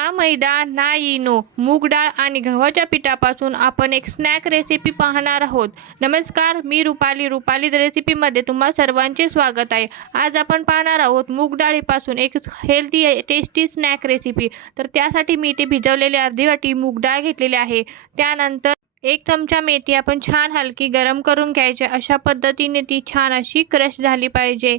ना मैदा ना इनो, मूग डाळ आणि गव्हाच्या पिठापासून आपण एक स्नॅक रेसिपी पाहणार आहोत. नमस्कार, मी रुपाली रेसिपीमध्ये तुम्हा सर्वांचे स्वागत आहे. आज आपण पाहणार आहोत मूग डाळीपासून एक हेल्दी टेस्टी स्नॅक रेसिपी. तर त्यासाठी मी इथे भिजवलेली अर्धी वाटी मूग डाळ घेतलेली आहे. त्यानंतर 1 चमचा मेथी आपण छान हलकी गरम करून घ्यायची. अशा पद्धतीने ती छान अशी क्रश झाली पाहिजे.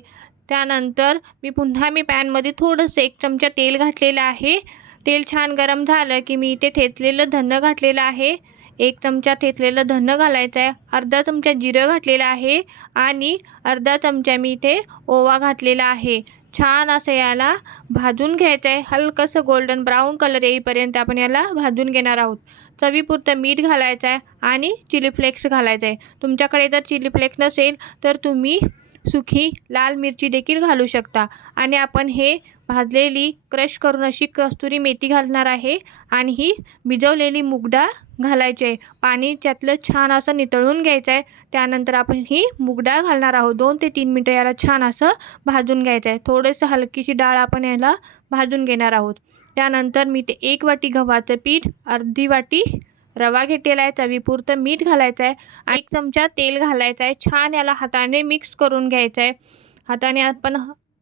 त्यानंतर मी पॅनमध्ये थोडंसं 1 चमचा तेल घातलेलं आहे. तेल छान गरम झालं की मी इथे ठेचलेलं धनं घातलेलं आहे. 1 चमचा ठेचलेलं धनं घालायचं आहे. अर्धा चमचा जिरं घातलेलं आहे आणि अर्धा चमचा मी इथे ओवा घातलेला आहे. छान असं याला भाजून घ्यायचं आहे. हलकंसं गोल्डन ब्राऊन कलर येईपर्यंत आपण याला भाजून घेणार आहोत. चवीपुरतं मीठ घालायचं आहे आणि चिली फ्लेक्स घालायचं आहे. तुमच्याकडे जर चिली फ्लेक्स नसेल तर तुम्ही सुकी लाल मिरची देखील घालू शकता. आणि आपण हे भाजलेली क्रश करून अशी कस्तुरी मेथी घालणार आहे आणि ही भिजवलेली मूग डाळ घालायची आहे. पाणी त्यातलं छान असं नितळून घ्यायचं आहे. त्यानंतर आपण ही मूग डाळ घालणार आहोत. 2 ते 3 मिनटं याला छान असं भाजून घ्यायचं आहे. थोडंसं हलकीशी डाळ आपण याला भाजून घेणार आहोत. त्यानंतर मी ते 1 वाटी गव्हाचं पीठ, अर्धी वाटी रवा घेतलेला आहे, चवीपुरतं मीठ घालायचं आहे, 1 चमचा तेल घालायचं आहे. छान याला हाताने मिक्स करून घ्यायचं आहे. हाताने आपण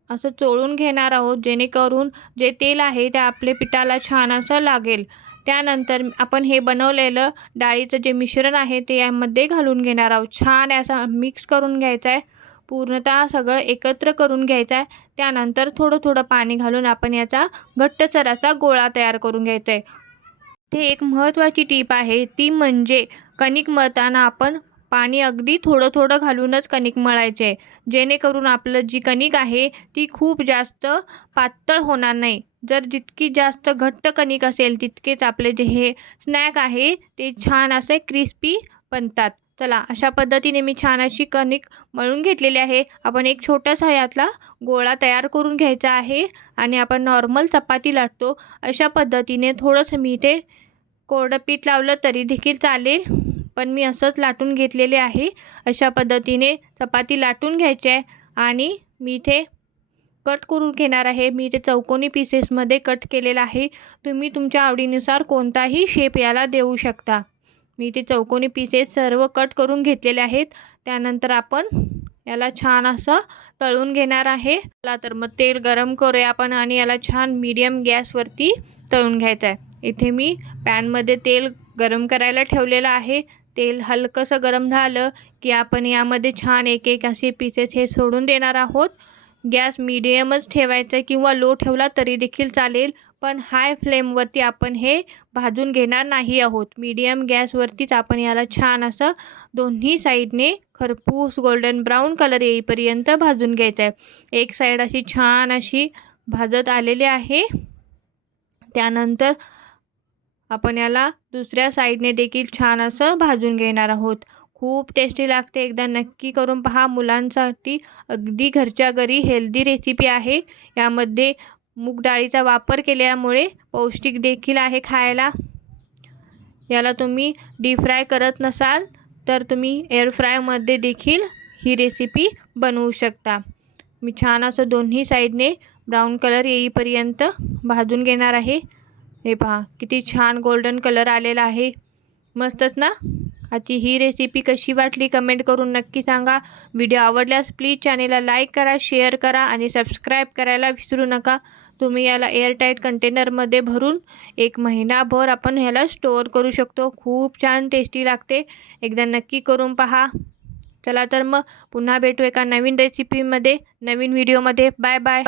असं चोळून घेणार आहोत जेणेकरून जे तेल आहे ते आपले पिठाला छान असं लागेल. त्यानंतर आपण हे बनवलेलं डाळीचं जे मिश्रण आहे ते यामध्ये घालून घेणार आहोत. छान असं मिक्स करून घ्यायचं आहे. पूर्णतः सगळं एकत्र करून घ्यायचं आहे. त्यानंतर थोडं पाणी घालून आपण याचा घट्टसर असा गोळा तयार करून घ्यायचा आहे. ते एक महत्त्वाची टीप आहे, ती म्हणजे कणिक मळताना आपण पाणी अगदी थोडं घालूनच कणिक मळायचे आहे. जेणेकरून आपलं जी कणिक आहे ती खूप जास्त पातळ होणार नाही. जर जितकी जास्त घट्ट कणिक असेल तितकेच आपले जे हे स्नॅक आहे ते छान असे क्रिस्पी बनतात. चला, अशा पद्धतीने मी छान अशी कणिक मळून घेतलेली आहे. आपण एक छोटासा यातला गोळा तयार करून घ्यायचा आहे आणि आपण नॉर्मल चपाती लाटतो अशा पद्धतीने थोडंसं मी इथे कोरडं पीठ लावलं तरी देखील चालेल, पण मी असंच लाटून घेतलेले आहे. अशा पद्धतीने चपाती लाटून घ्यायची आहे आणि मी इथे कट करून घेणार आहे. मी इथे चौकोनी पीसेसमध्ये कट केलेला आहे. तुम्ही तुमच्या आवडीनुसार कोणताही शेप याला देऊ शकता. मी इथे चौकोनी पीसेस सर्व कट करून घेतलेले आहेत. त्यानंतर आपण याला छान असं तळून घेणार आहे. चला तर मग तेल गरम करूया आपण आणि याला छान मीडियम गॅसवरती तळून घ्यायचं आहे. इथे मी पॅनमध्ये तेल गरम करायला ठेवलेलं आहे. तेल हलकंसं गरम झालं की आपण यामध्ये छान एक असे पीसेस हे सोडून देणार आहोत. गॅस मीडियमच ठेवायचा किंवा लो ठेवला तरी देखील चालेल, पण हाय फ्लेमवरती आपण हे भाजून घेणार नाही आहोत. मीडियम गॅसवरतीच आपण याला छान असं दोन्ही साईडने खरपूस गोल्डन ब्राऊन कलर येईपर्यंत भाजून घ्यायचं आहे. एक साईड अशी छान अशी भाजत आलेली आहे. त्यानंतर आपण याला दुसऱ्या साईडने देखील छान असं भाजून घेणार आहोत. खूप टेस्टी लागते. एकदा नक्की करून पहा. मुलांसाठी अगदी घरच्या घरी हेल्दी रेसिपी आहे. यामध्ये मूग डाळीचा वापर केल्यामुळे पौष्टिक देखील आहे खायला. याला तुम्ही डीप फ्राय करत नसाल तर तुम्ही एअर फ्रायमध्ये देखील ही रेसिपी बनवू शकता. मी छान असं दोन्ही साईडने ब्राऊन कलर येईपर्यंत भाजून घेणार आहे. हे पहा किती छान गोल्डन कलर आलेला आहे. मस्तच ना. आजची ही रेसिपी कशी वाटली कमेंट करून नक्की सांगा. व्हिडिओ आवडल्यास प्लीज चॅनेलला लाईक करा, शेअर करा आणि सबस्क्राईब करायला विसरू नका. तुम्ही याला एअरटाईट कंटेनरमध्ये भरून 1 महिनाभर आपण ह्याला स्टोअर करू शकतो. खूप छान टेस्टी लागते. एकदा नक्की करून पहा. चला तर मग पुन्हा भेटू एका नवीन रेसिपीमध्ये, नवीन व्हिडिओमध्ये. Bye bye.